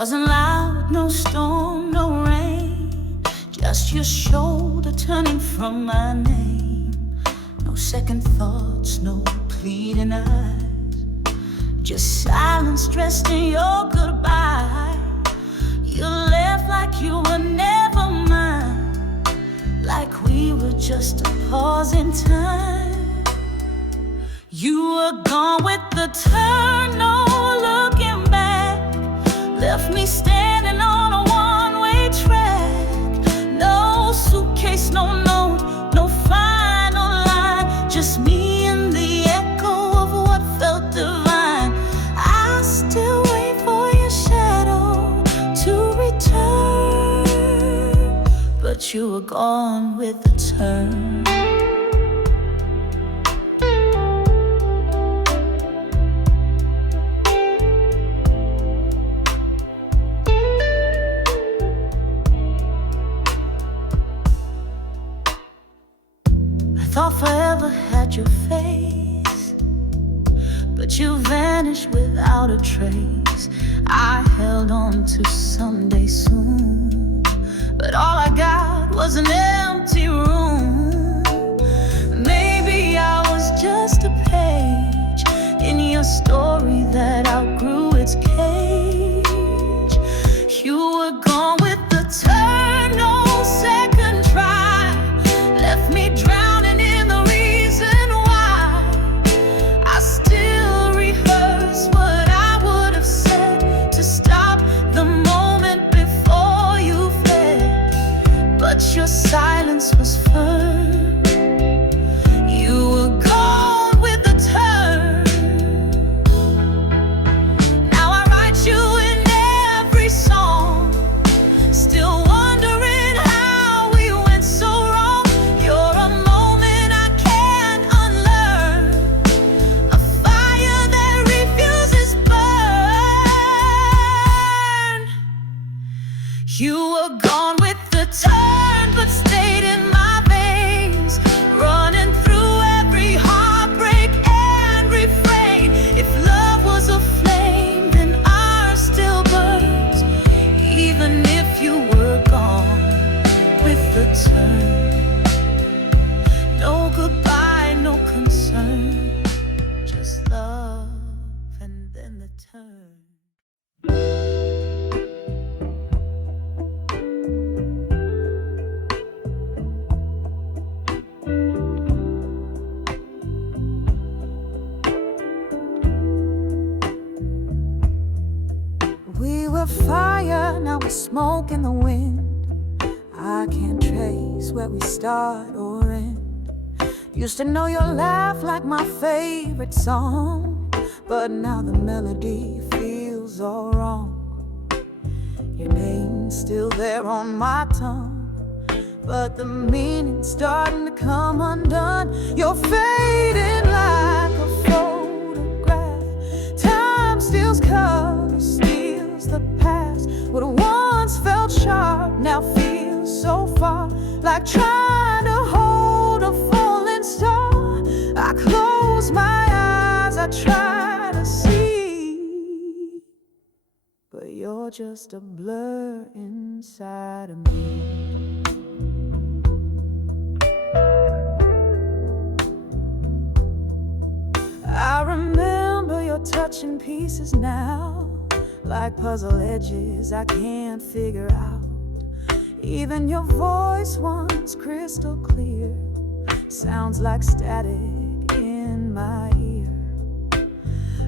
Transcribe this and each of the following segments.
Wasn't loud, no storm, no rain, just your shoulder turning from my name. No second thoughts, no pleading eyes, just silence dressed in your goodbye. You left like you were never mine, like we were just a pause in time. You were gone with the turn, no looking back, left me standing on a one-way track. No suitcase, no note, no final line, just me and the echo of what felt divine. I still wait for your shadow to return, but you were gone with the turn. Thought forever had your face, but you vanished without a trace. I held on to someday soon, but all I got was an empty room. Maybe I was just a page in your story that outgrew its cage. You were gone with the turn, no second try, left me drowning. Your silence was firm. You were gone with the turn. Now I write you in every song, still wondering how we went so wrong. You're a moment I can't unlearn, a fire that refuses burn. You were gone with the turn, but stayed in my veins, running through every heartbreak and refrain. If love was a flame, then ours still burns, even if you were gone with the turn. No goodbye, no concern, just love and then the turn. Fire, now we're smoke in the wind. I can't trace where we start or end. Used to know your laugh like my favorite song, but now the melody feels all wrong. Your name's still there on my tongue, but the meaning's starting to come undone. You're fading like a photograph. Time steals color, steals the past. What once felt sharp now feels so far, like trying to hold a falling star. I close my eyes, I try to see, but you're just a blur inside of me. I remember your touching pieces now, like puzzle edges I can't figure out. Even your voice, once crystal clear, sounds like static in my ear.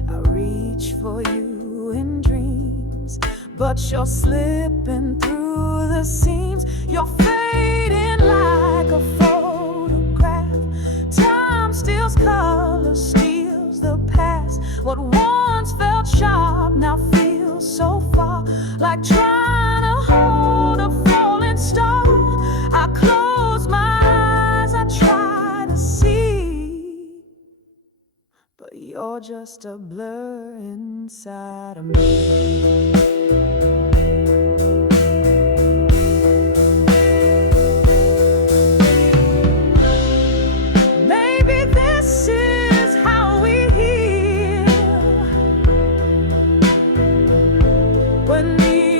I reach for you in dreams, but you're slipping through the seams. You're fading like a photograph. Time steals color, steals the past. What once felt sharp now feels so far, like trying to hold a falling star. I close my eyes, I try to see, but you're just a blur inside of me. Maybe this is how we heal, when the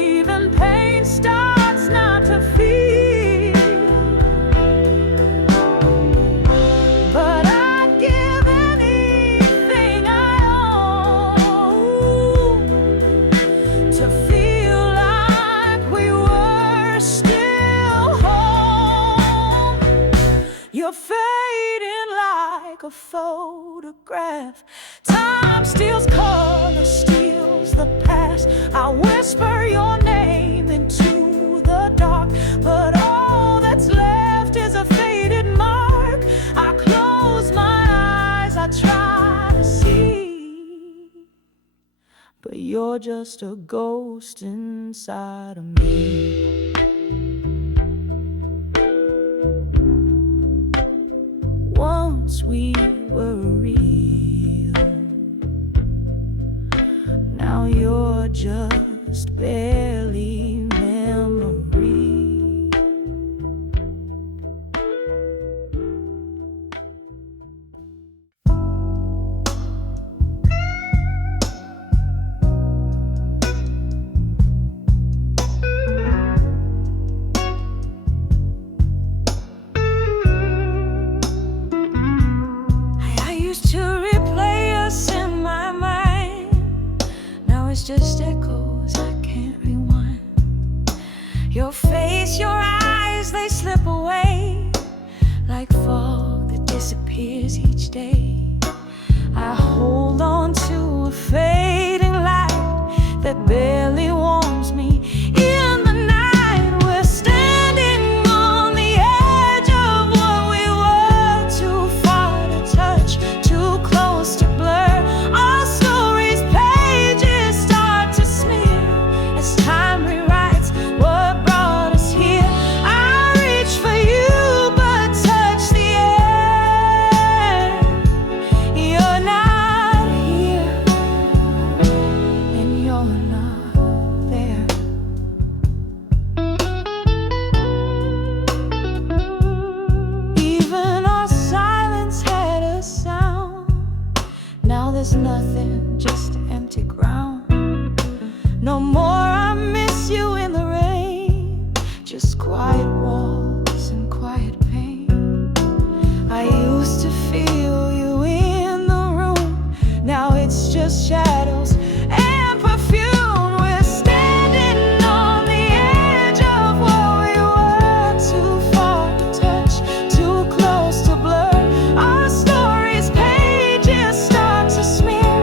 photograph. Time steals color, steals the past. I whisper your name into the dark, but all that's left is a faded mark. I close my eyes, I try to see, but you're just a ghost inside of me. Once we were real, now you're just barely memory. It's just echoes, I can't rewind. Your face, your eyes, they slip away like fog that disappears each day. I hold on to a fading light that barely warms me. In the night, we're standing on the edge of what we were, too far to touch, too close to blur. Our stories pages start to smear as time rewrites what brought us here. I reach for you but touch the air. You're not here and you're not there. Even our silence had a sound. Now there's nothing, just empty ground. No more I miss you in the rain, just quiet walls and quiet pain. I used to feel you in the room, now it's just shadows and perfume. We're standing on the edge of what we were, too far to touch, too close to blur. Our stories pages start to smear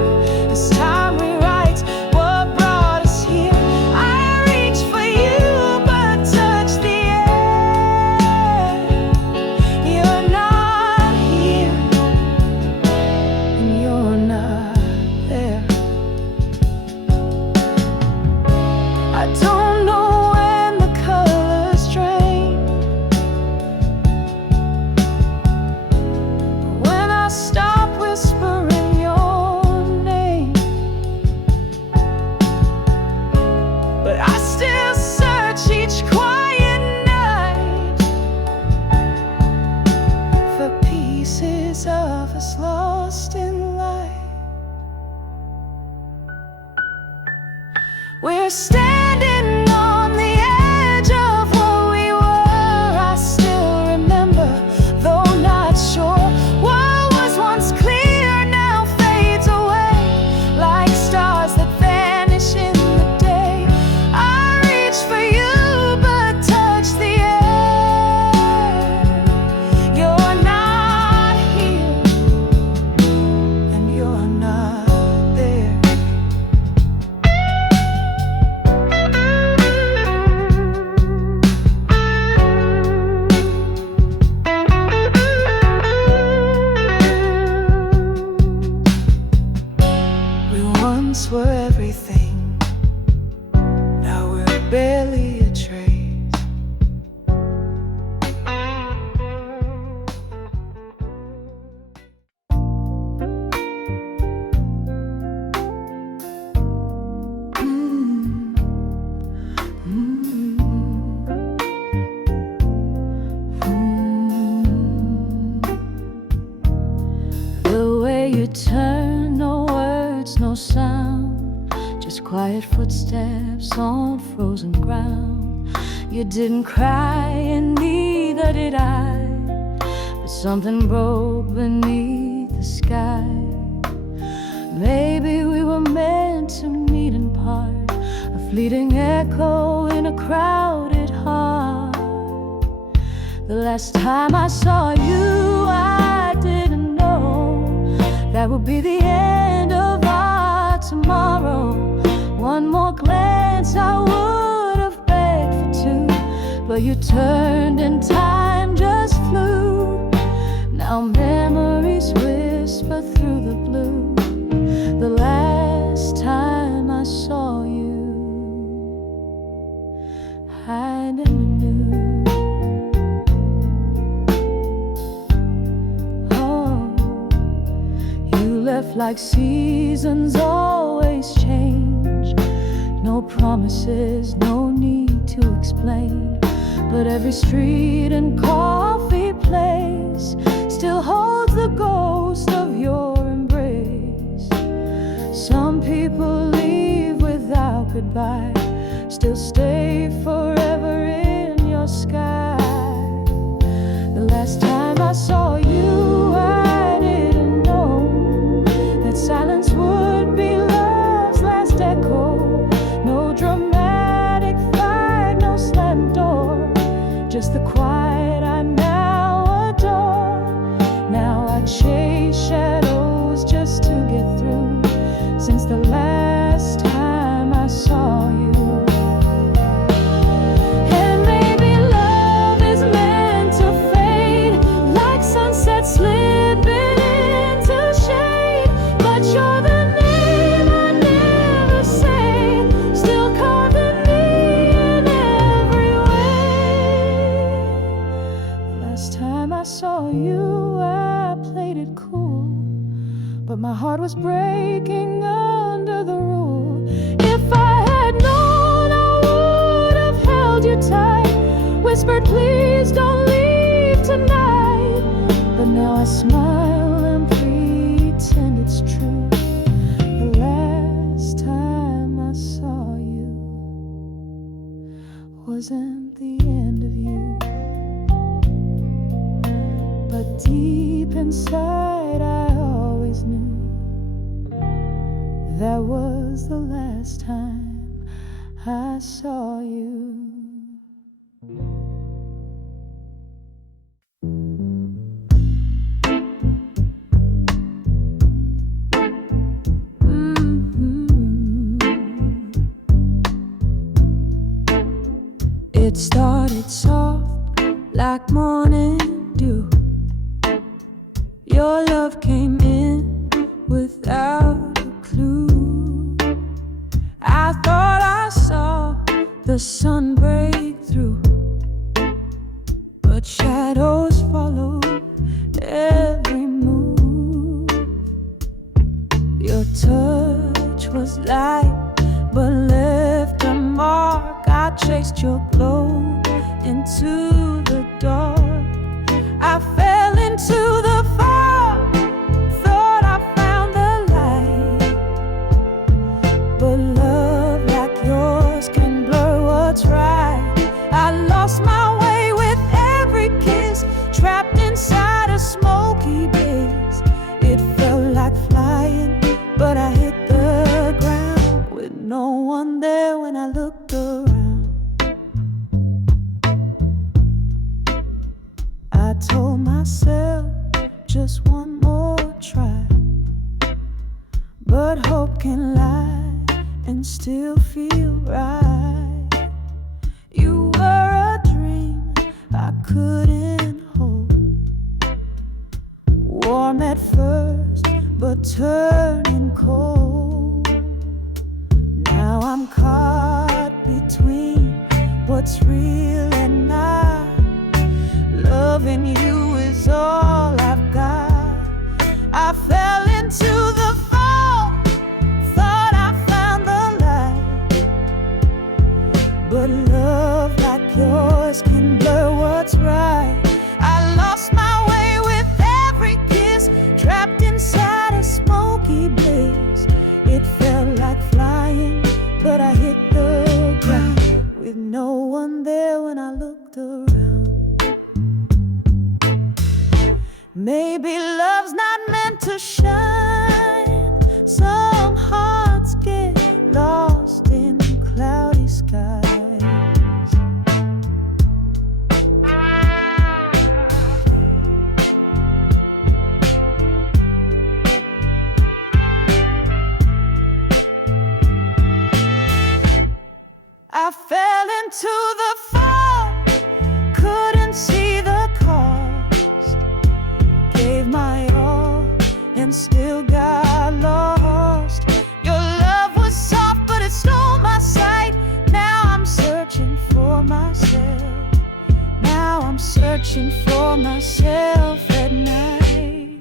as time rewrites what brought us here. I reach for you but touch the air. You're not here and you're not there. I don't know when the colors drain, when I stop whispering your name, but I still search each quiet night for pieces of us lost in light. We're standing on the edge of what we were. I still remember, though not sure. What was once clear now fades away like stars that vanish in the day. I reach for you but touch the air. You're not here and you're not there. We once were everything, now we're barely a trace. The way you turn, no words, no sound, just quiet footsteps on frozen ground. You didn't cry and neither did I, but something broke beneath the sky. Maybe we were meant to meet in part, a fleeting echo in a crowded heart. The last time I saw you, I didn't know that would be the end of our tomorrow. One more glance I would have begged for two, but you turned and time just flew. Now memories whisper through the blue. The last time I saw you, I never knew. Oh, you left like seasons always change. No promises, no need to explain. But every street and coffee place still holds the ghost of your embrace. Some people leave without goodbye, still stay forever in your sky. The last time I saw you, I didn't know that silence would be love's last echo. No dramatic fight, no slam door, just the quiet I now adore. Now I chase shadows just to get through. Since the last time I saw you, and maybe love is meant to fade, like sunset slipping into shade. But you're the name I never say, still carving me in every way. Last time I saw you, I played it cool, but my heart was breaking under the rule. If I had known, I would have held you tight, whispered, please don't leave tonight. But now I smile and pretend it's true. The last time I saw you wasn't the end of you, but deep inside I always knew that was the last time I saw you. It started soft like morning dew. Your love came in without a clue. I thought I saw the sun break through, but shadows followed every move. Your touch was light but left a mark. I chased your glow into the dark. I fell into the fog, thought I found the light. But love like yours can blur what's right. I lost my way with every kiss, trapped inside a smoky blaze. It felt like flying, but I hit the ground with no one there when I looked around. I told myself just one more try, but hope can lie and still feel right. You were a dream I couldn't hold, warm at first but turning cold. Now I'm caught between what's real and not. Loving you is all I've got. I fell into the fall, thought I found the light. But love like yours can blur what's right. I lost my way with every kiss, trapped inside a smoky blaze. It felt like flying, but I hit the ground with no one there when I looked around. Maybe love's not meant to shine into the fall, couldn't see the cost. Gave my all and still got lost. Your love was soft, but it stole my sight. Now I'm searching for myself. Now I'm searching for myself at night.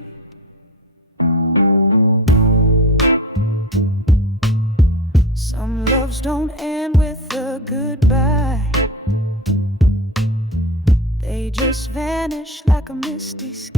Some loves don't end with a goodbye. They just vanish like a misty sky.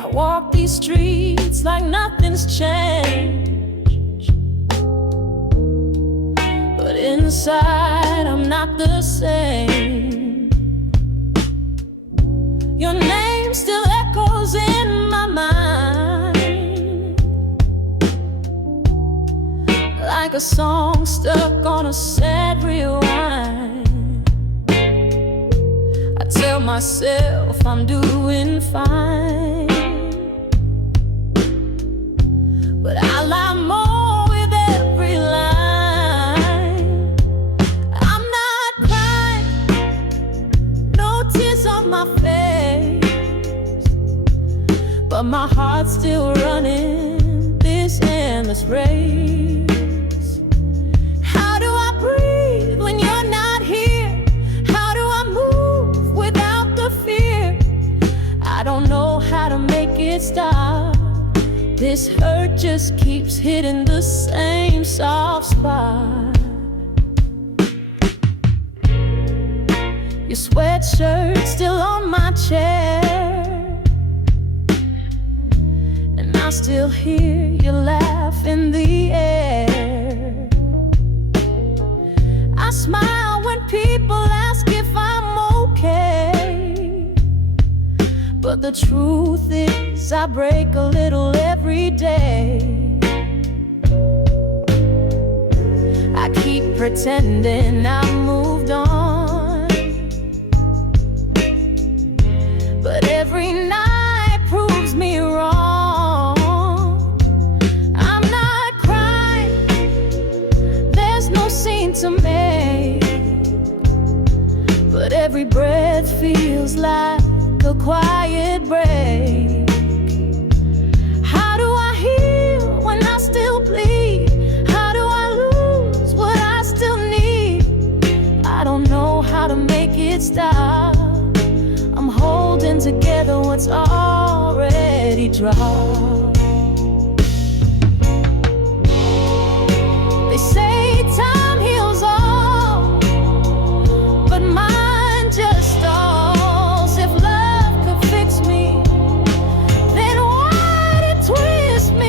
I walk these streets like nothing's changed, but inside I'm not the same. Your name still echoes in my mind, like a song stuck on a sad rewind. I tell myself I'm doing fine, but I lie more with every line. I'm not crying, no tears on my face, but my heart's still running this endless race. How do I breathe when you're not here? How do I move without the fear? I don't know how to make it stop. This hurt just keeps hitting the same soft spot. Your sweatshirt's still on my chair, and I still hear you laugh in the air. I smile when people ask if I'm okay, but the truth is I break a little every day. I keep pretending I moved on, but every night proves me wrong. I'm not crying, there's no scene to make, but every breath feels like a quiet break. How do I heal when I still bleed? How do I lose what I still need? I don't know how to make it stop. I'm holding together what's already dropped. They say time heals all, but mine just stalls. If love could fix me, then why'd it twist me?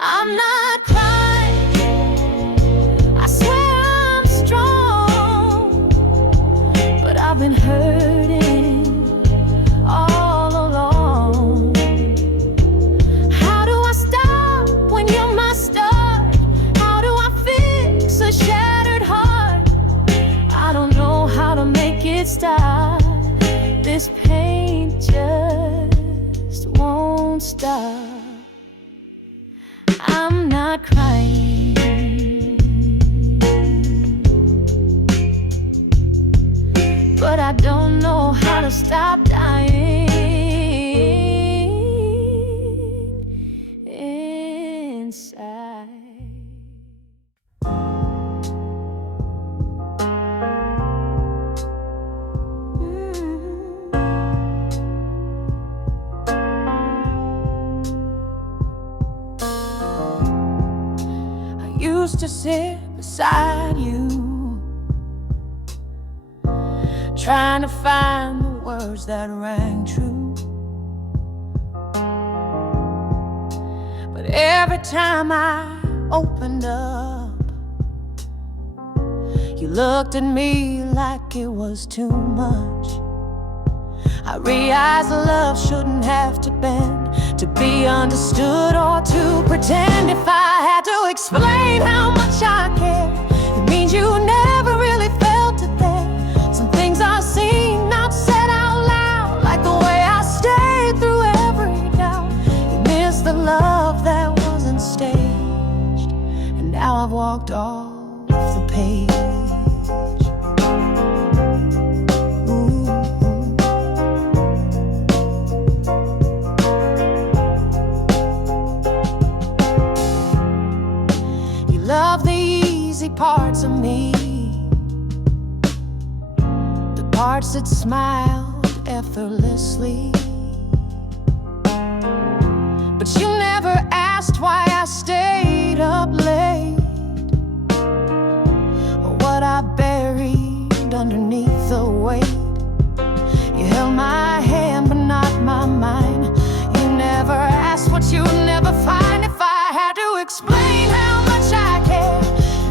I'm not crying, I swear I'm strong, but I've been hurting all along. How do I stop when you're my start? How do I fix a shattered heart? I don't know how to make it stop. This pain just won't stop. I'm not crying, but I don't know how to stop dying inside. I used to sit beside you, trying to find the words that rang true. But every time I opened up, You looked at me like it was too much. I realized love shouldn't have to bend to be understood or to pretend. If I had to explain how much I care, it means you never really felt it there. Some things are seen, not said out loud, like the way I stayed through every doubt. You missed the love that wasn't staged, and now I've walked off the page. Love the easy parts of me, the parts that smiled effortlessly. But you never asked why I stayed up late, or what I buried underneath the weight. You held my hand but not my mind. You never asked what you'd never find. If I had to explain how much I care,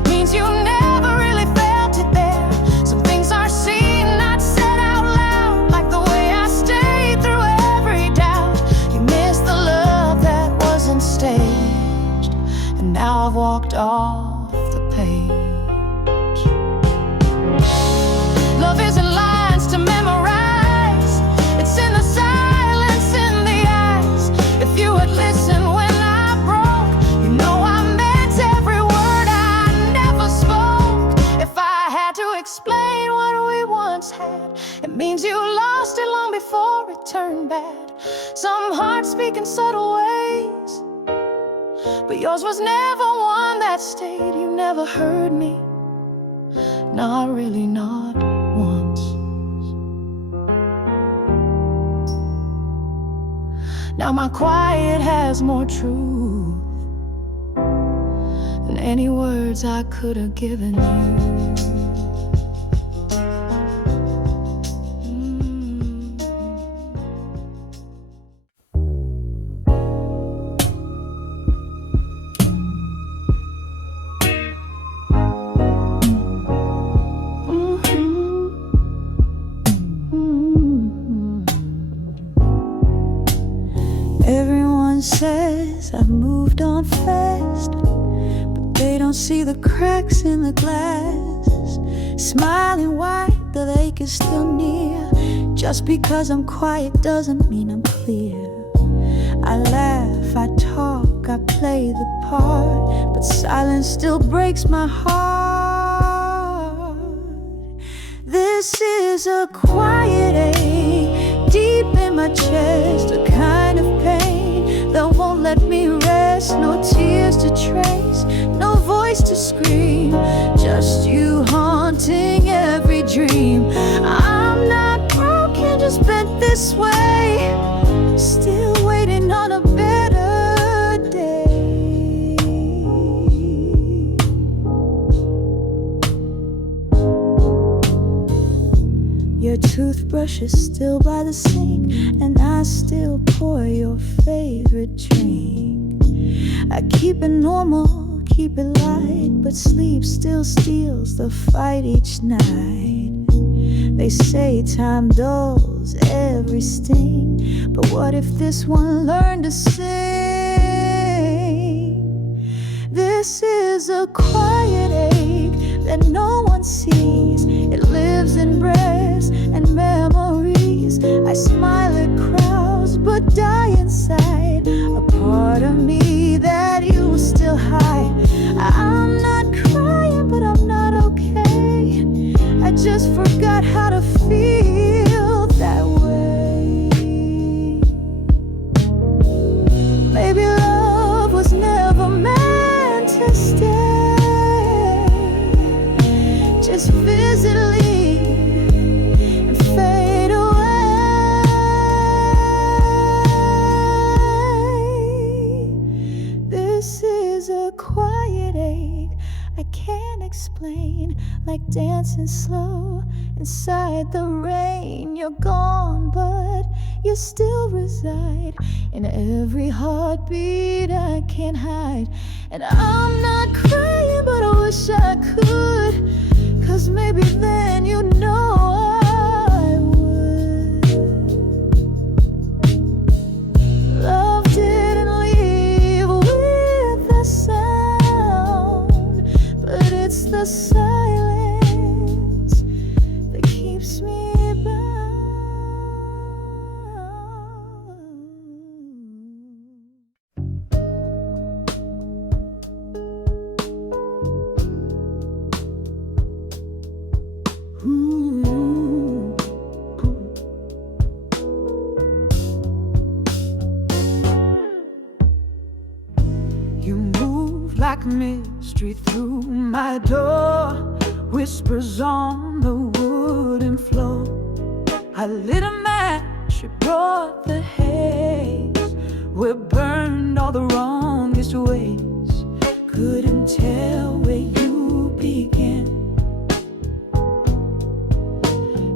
means you never really felt it there. Some things are seen, not said out loud, like the way I stayed through every doubt. You missed the love that wasn't staged, and now I've walked off the page. Love isn't lines to memorize, it's in the silence, in the eyes. If you had listened when I broke, you know I meant every word I never spoke. If I had to explain what we once had, it means you lost it long before it turned bad. Some hearts speak in subtle ways, but yours was never one that stayed. You never heard me, not really, not once. Now my quiet has more truth than any words I could have given you. Everyone says I've moved on fast, but they don't see the cracks in the glass. Smiling wide, the lake is still near. Just because I'm quiet doesn't mean I'm clear. I laugh, I talk, I play the part, but silence still breaks my heart. This is a quiet ache deep in my chest, a kind of pain that won't let me rest. No tears to trace, no voice to scream, just you haunting every dream. I'm not broken, just bent this way, still waiting on a better day. Your toothbrush is still by the sink, and I still pour your favorite drink. I keep it normal, keep it light, but sleep still steals the fight each night. They say time dulls every sting, but what if this one learned to sing? This is a quiet ache that no one sees. It lives in breaths and memories. I smile at crowds but die inside, a part of me that you still hide. I'm not crying, but I'm not okay. I just forgot how to feel that way. Maybe love was never meant to stay, just visit, leave, and fade away. This is a quiet ache I can't explain, like dancing slow inside the rain. You're gone, but you still reside in every heartbeat I can't hide. And I'm not crying, but I wish I could, 'cause It's the silence that keeps me bound. You move like mystery through my door, whispers on the wooden floor. I lit a match, it brought the haze. We burned all the wrongest ways. Couldn't tell where you began.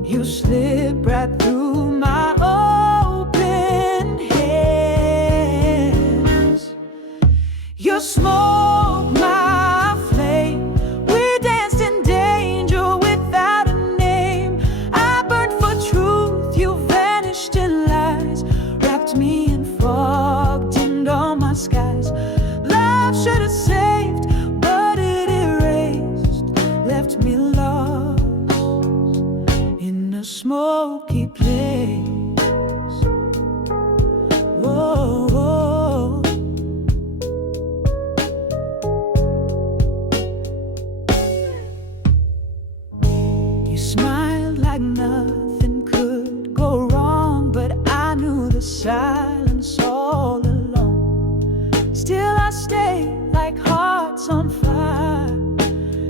You slipped right through my open hands. Your smoke, my flame. We danced in danger without a name. I burned for truth, you vanished in lies. Wrapped me in fog, dimmed all my skies. Love should have saved, but it erased. Left me lost in a smoky place. Whoa, whoa. You smiled like nothing could go wrong, but I knew the silence all along. Still I stayed like hearts on fire,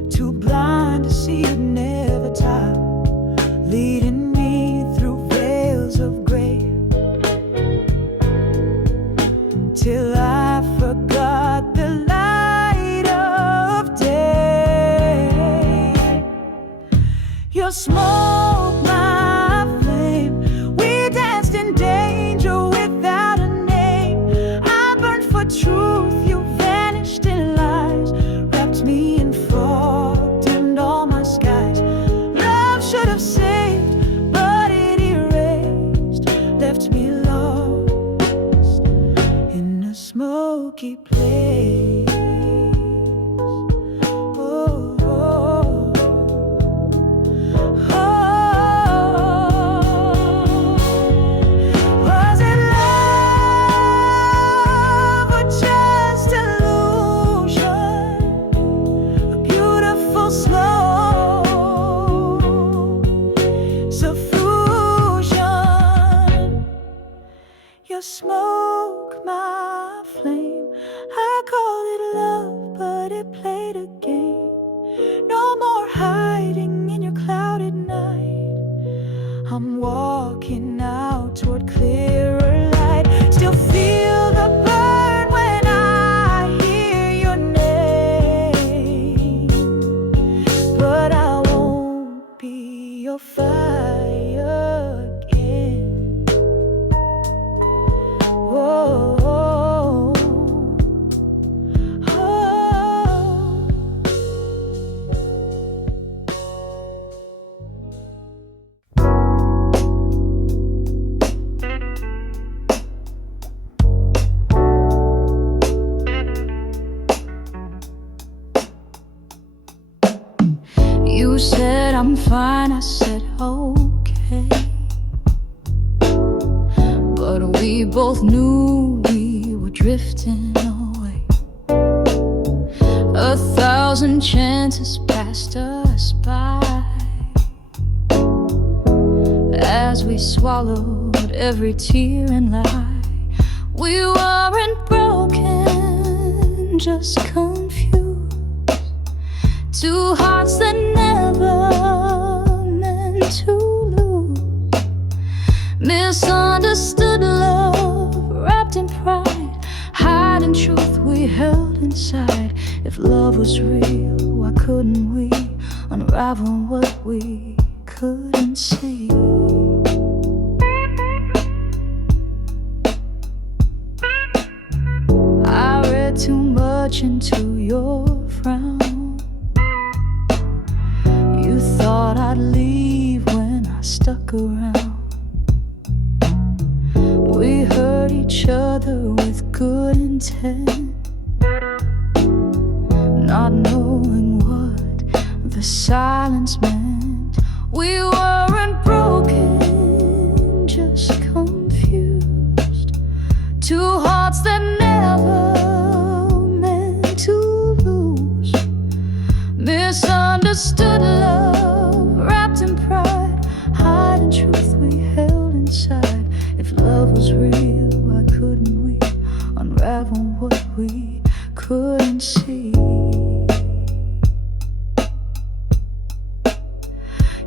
too blind to see it never tire, leading me through veils of gray, till I forgot the light of day. Your smoke, my flame. We danced in danger without a name. I burned for truth, you vanished in lies. Wrapped me in fog, dimmed all my skies. Love should have saved, but it erased. Left me lost in a smoky place. Oh, oh, oh. Was it love or just illusion? A beautiful slow suffusion. Your smoke, my flame. I called it love, but it played a game. No more hiding in your clouded night. I'm walking out toward clearer light. Still feel the burn when I hear your name, but I won't be your fire again. Whoa, oh, oh. You said I'm fine, I said okay, but we both knew we were drifting away. 1,000 chances passed us by as we swallowed every tear and lie. We weren't broken, just confused. Two hearts that never meant to lose. Misunderstood love wrapped in pride, hiding truth we held inside. If love was real, why couldn't we unravel what we couldn't see? I read too much into your frown. You thought I'd leave when I stuck around. We hurt each other with good intent, not knowing what the silence meant we weren't broken, just confused. Two hearts that never meant to lose. Misunderstood love, wrapped in pride, hiding truth we held inside. If love was real, why couldn't we unravel what we couldn't see?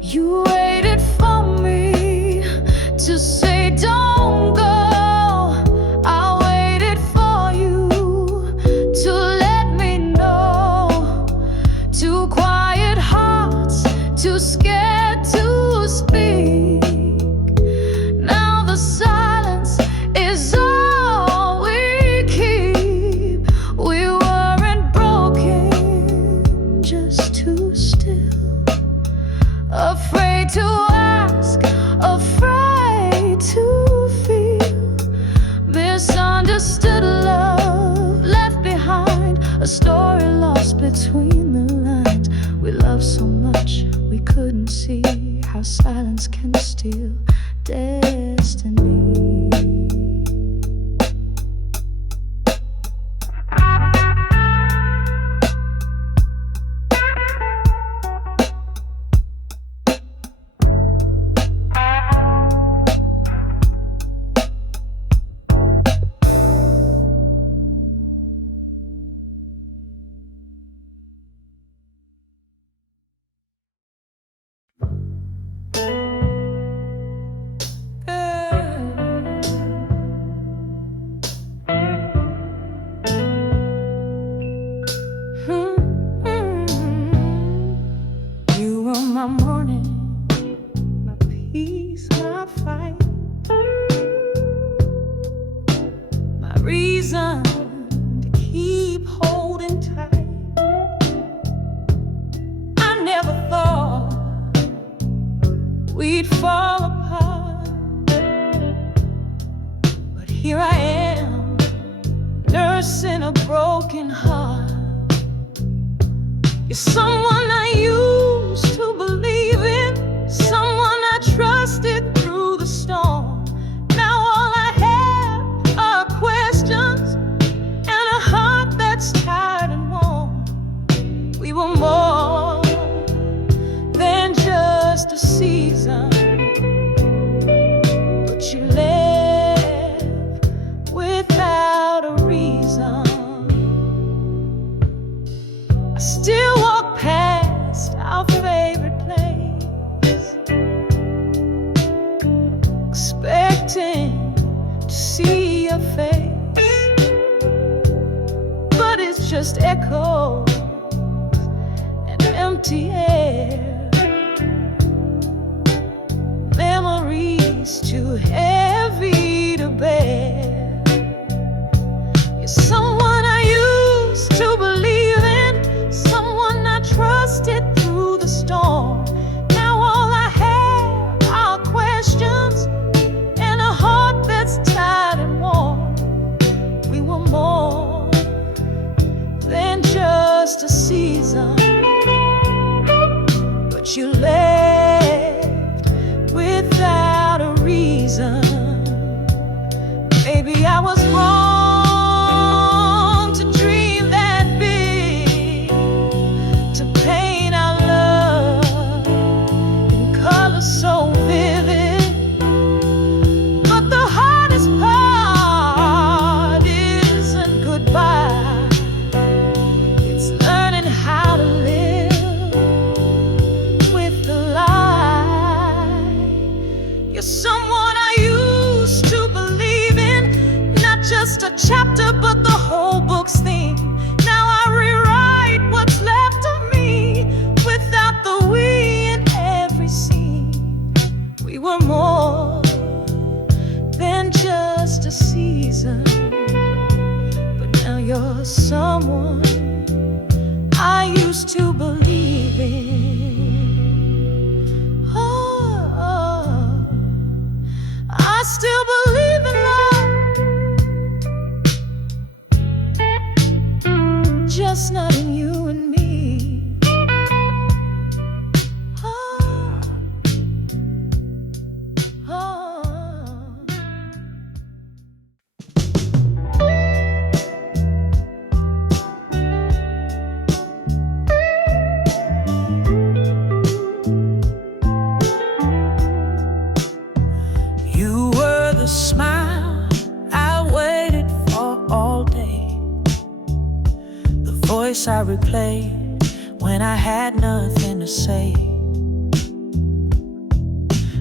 You waited for me to say don't go. I waited for you to let me know. Two quiet hearts, too scared to speak. Now the silence is all we keep. We weren't broken, just too still. Afraid to ask, afraid to feel. Misunderstood love left behind, a story lost between the lines. We loved so much we couldn't see how silence can steal destiny. My morning, my peace, my fight, my reason to keep holding tight. I never thought we'd fall apart, but here I am, nursing a broken heart. You're someone I used to believe in, someone I trusted through the storm. Now all I have are questions and a heart that's tired and worn. We were more than just a season, but you left without a reason. I still walk past our favorite place, expecting to see your face, but it's just echoes and empty air. Memories too heavy to bear. You're someone I used to believe in, someone I trusted through the storm. Now all I have are questions and a heart that's tired and worn. We were more than just a season, but you left without a reason. Made replayed when I had nothing to say.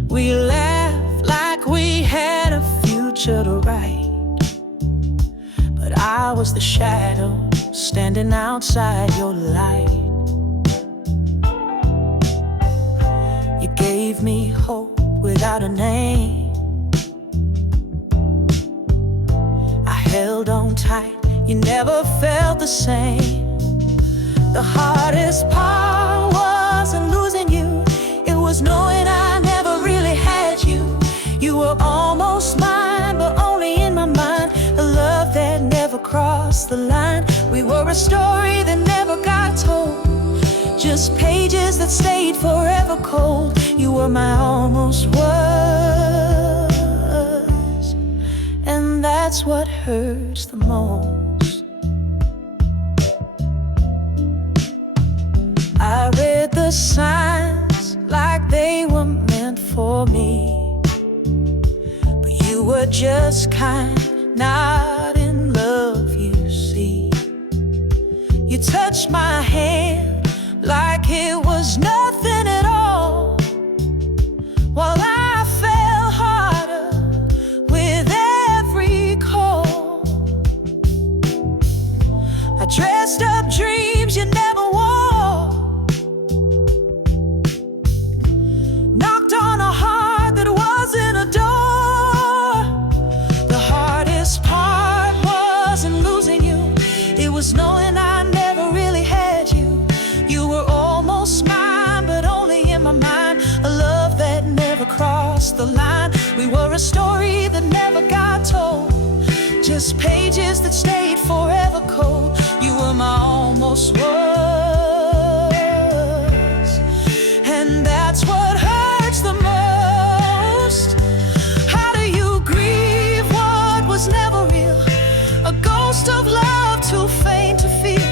We laughed like we had a future to write, but I was the shadow standing outside your light. You gave me hope without a name. I held on tight, you never felt the same. The hardest part wasn't losing you, it was knowing I never really had you. You were almost mine, but only in my mind. A love that never crossed the line. We were a story that never got told, just pages that stayed forever cold. You were my almost was, and that's what hurts the most. I read the signs like they were meant for me, but you were just kind, not in love, you see. You touched my hand like it was nothing at all, while I fell harder with every call. I dressed up dreams you never wore, knocked on a heart that wasn't a door. The hardest part wasn't losing you, it was knowing I never really had you. You were almost mine, but only in my mind. A love that never crossed the line. We were a story that never got told, just pages that stayed forever cold. You were my almost was, and that's what hurts the most. How do you grieve what was never real? A ghost of love too faint to feel,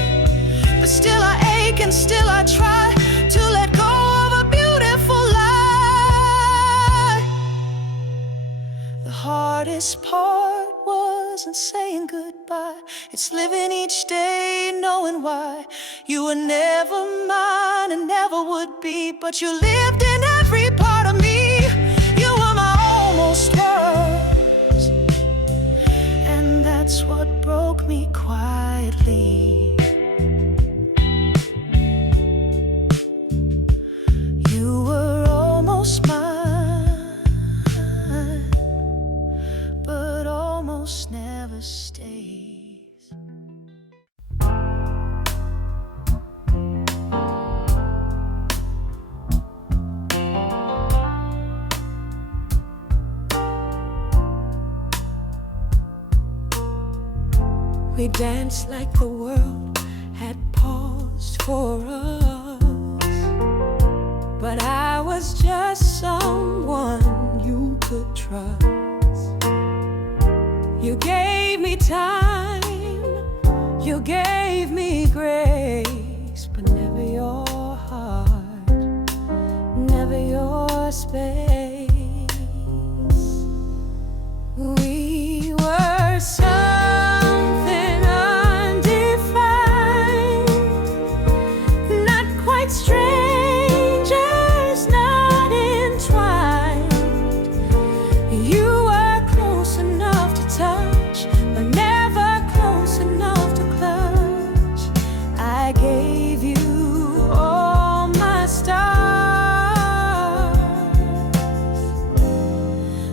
but still I ache and still I try to let go of a beautiful lie. The hardest part wasn't saying goodbye, it's living each day knowing why. You were never mine and never would be, but you lived in every part of me. You were my almost was, and that's what broke me quietly. You were almost mine, but almost never stays. We danced like the world had paused for us, but I was just someone you could trust. You gave me time, you gave me grace, but never your heart, never your space. We were something undefined, not quite strangers, not entwined. You were close enough to touch, but never close enough to clutch. I gave you all my stars,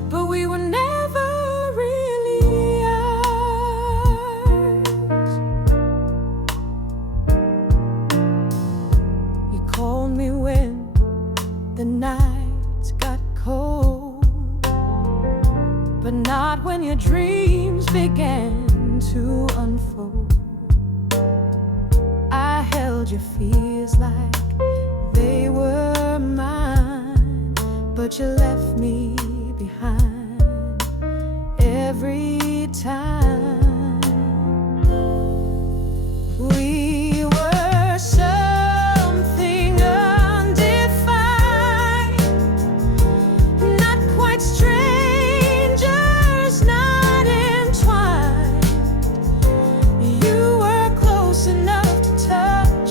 but we were never really ours. You called me when the nights got cold, but not when your dreams began to unfold. I held your fears like they were mine, but you left me behind every time. We were something undefined, not quite strangers, not entwined. You were close enough to touch,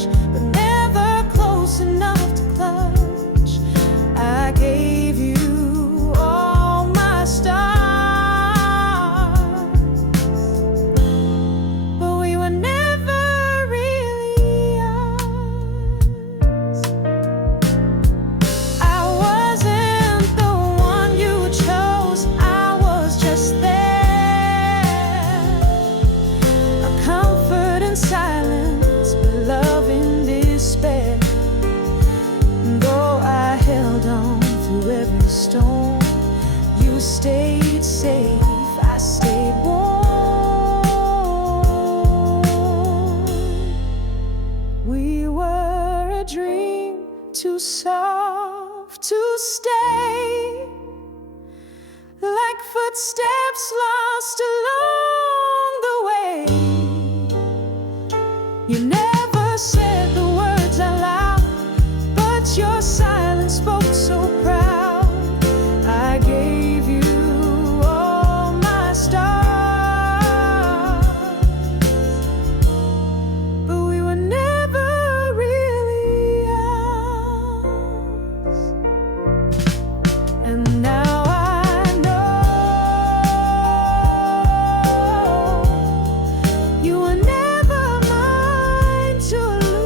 too soft to stay, like footsteps lost along the way. You never said the words out loud, but your silence spoke so proud. I gave you all my stars, but we were never really ours. And now I know you were never mine to lose.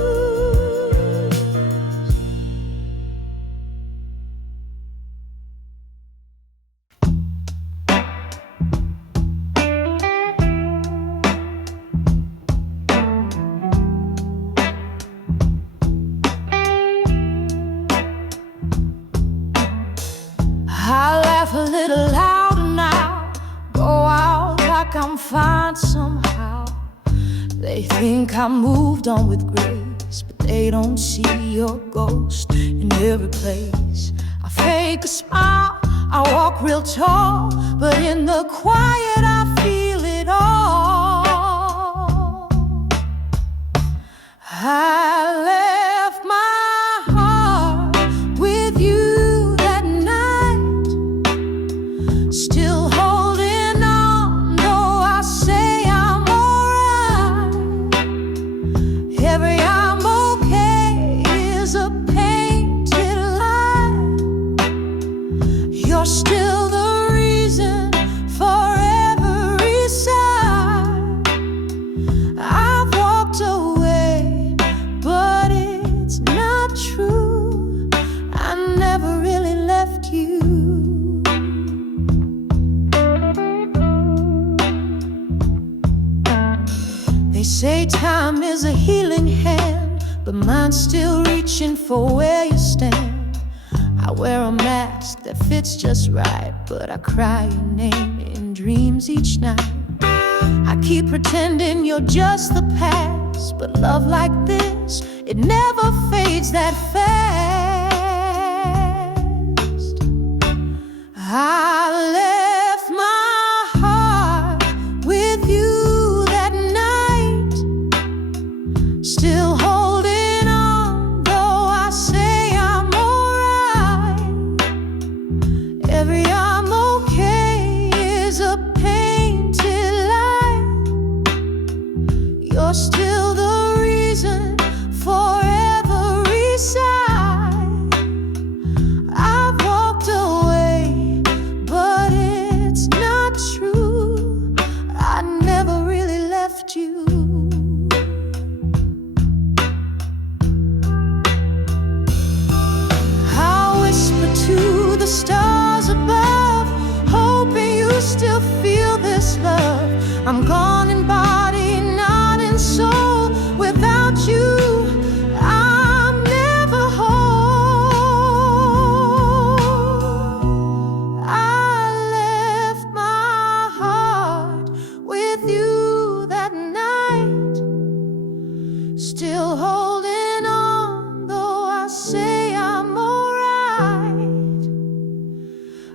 I laugh a little louder now, go out like I'm fine somehow. They think I moved on with grace, but they don't see your ghost in every place. I fake a smile, I walk real tall, but in the quiet I feel it all. I left my heart with you that night, still holding on, though I say I'm alright. Every I'm okay is a painted lie. You're still the reason for every sigh. I've walked away, but it's not true. I never really left you. They say time is a healing hand, but mine's still reaching for where you stand. I wear a mask that fits just right, but I cry your name in dreams each night. I keep pretending you're just the past, but love like this, it never fades that fast. I left my heart with you that night, still holding on, though I say I'm alright. Every I'm okay is a painted lie. You're still the reason for every sigh. I've walked away, but it's not true. I never really left you. I whisper to the stars above, hoping you still feel this love. I'm gone in body, not in soul. Without you, I'm never whole. I left my heart with you that night, still holding on, though I say I'm alright.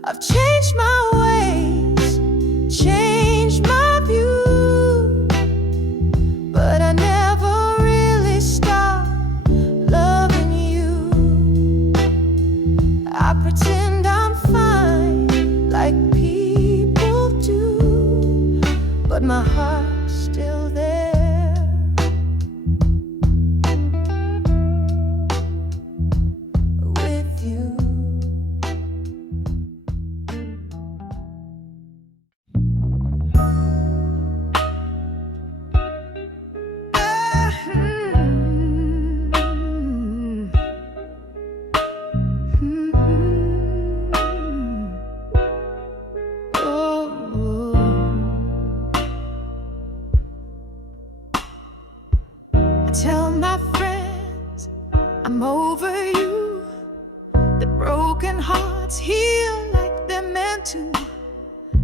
I've changed my ways, changed my view, but I never really stopped loving you. I pretend I'm fine, like people do, but my heart's still there. With you. I tell my friends I'm over you, that broken hearts heal like they're meant to.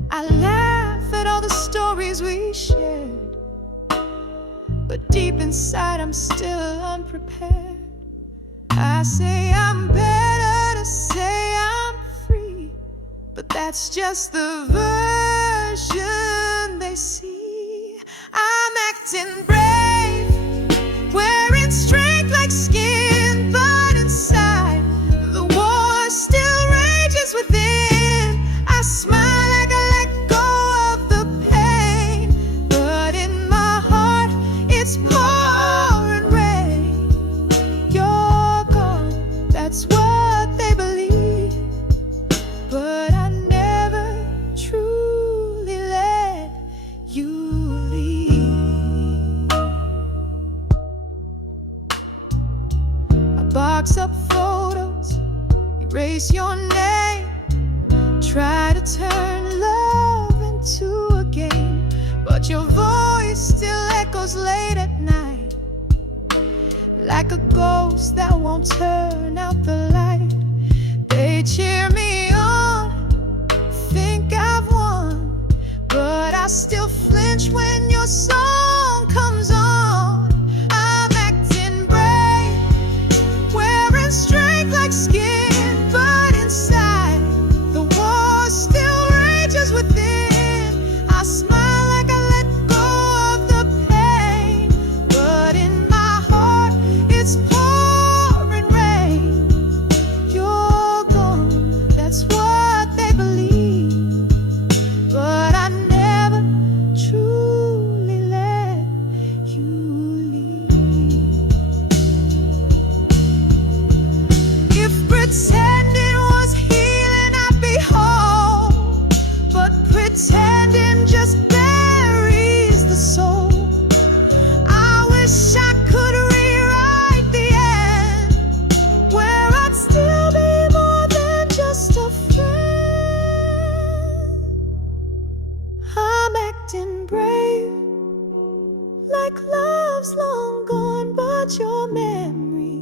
I laugh at all the stories we shared, but deep inside I'm still unprepared. I say I'm better to say I'm free, but that's just the version they see. I'm acting brave, wearing strength like skin, but inside the war still rages within. I smile like I let go of the pain, but in my heart it's pouring rain. You're gone, that's what they believe, but I never truly let you leave. I box up photos, erase your name, try to turn love into a game, but your voice still echoes late at night, like a ghost that won't turn out the light. They cheer me on, think I've won, but I still flinch when your song comes on. I'm acting brave, wearing strength like skin, but inside the war still rages within. I smile like I let go of the pain, but in my heart it's pouring rain. You're gone, that's what they believe, but I never truly let you leave. If pretending was healing, I'd be whole, but pretending just buries the soul. I wish I could rewrite the end, where I'd still be more than just a friend. I'm acting brave, like love's long gone, but your memory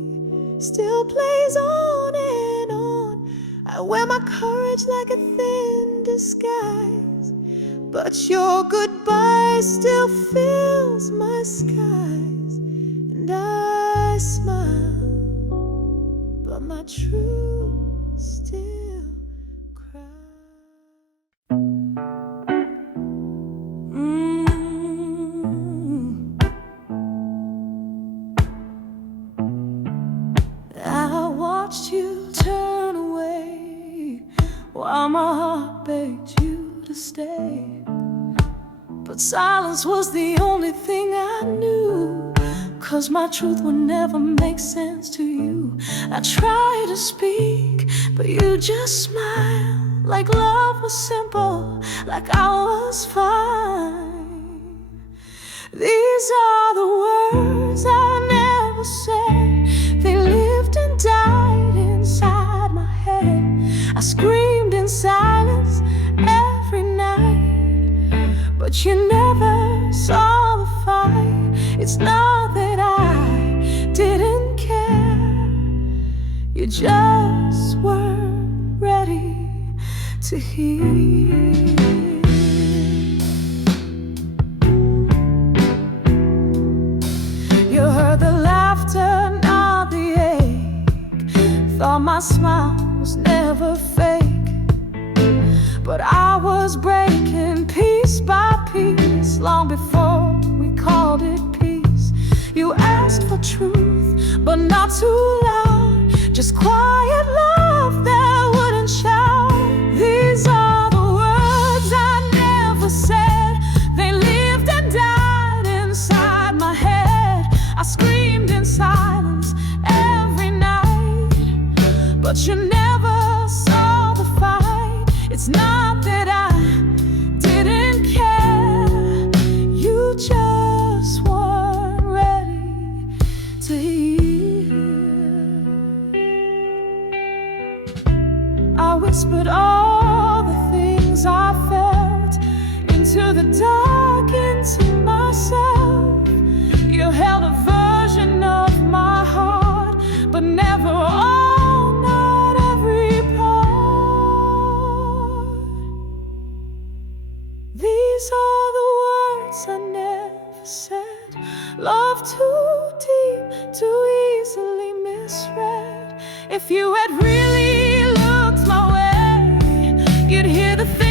still plays on and on. I wear my courage like a thin disguise, but your goodbye still fills my skies. And I smile, but my truth still cries. I watched you turn away while my heart begged you to stay, but silence was the only thing I knew, 'cause my truth would never make sense to you. I tried to speak, but you just smiled, like love was simple, like I was fine. These are the words I never said, they lived and died inside my head. I screamed in silence every night, but you never saw the fight. It's not that I didn't care, you just weren't ready to hear. You heard the laughter, not the ache. Thought my smile was never fake, but I was breaking piece by piece long before we called it peace. You asked for truth, but not too loud, just quiet love that wouldn't shout. These are the words I never said, they lived and died inside my head. I screamed in silence every night, but you never saw the fight. It's not that I didn't care, you just weren't ready to hear. I whispered all the things I felt into the dark, into myself. You held a version of my heart, but never all, not every part. These are the words I never said, love too deep, too easily misread. If you had really looked my way, you'd hear the things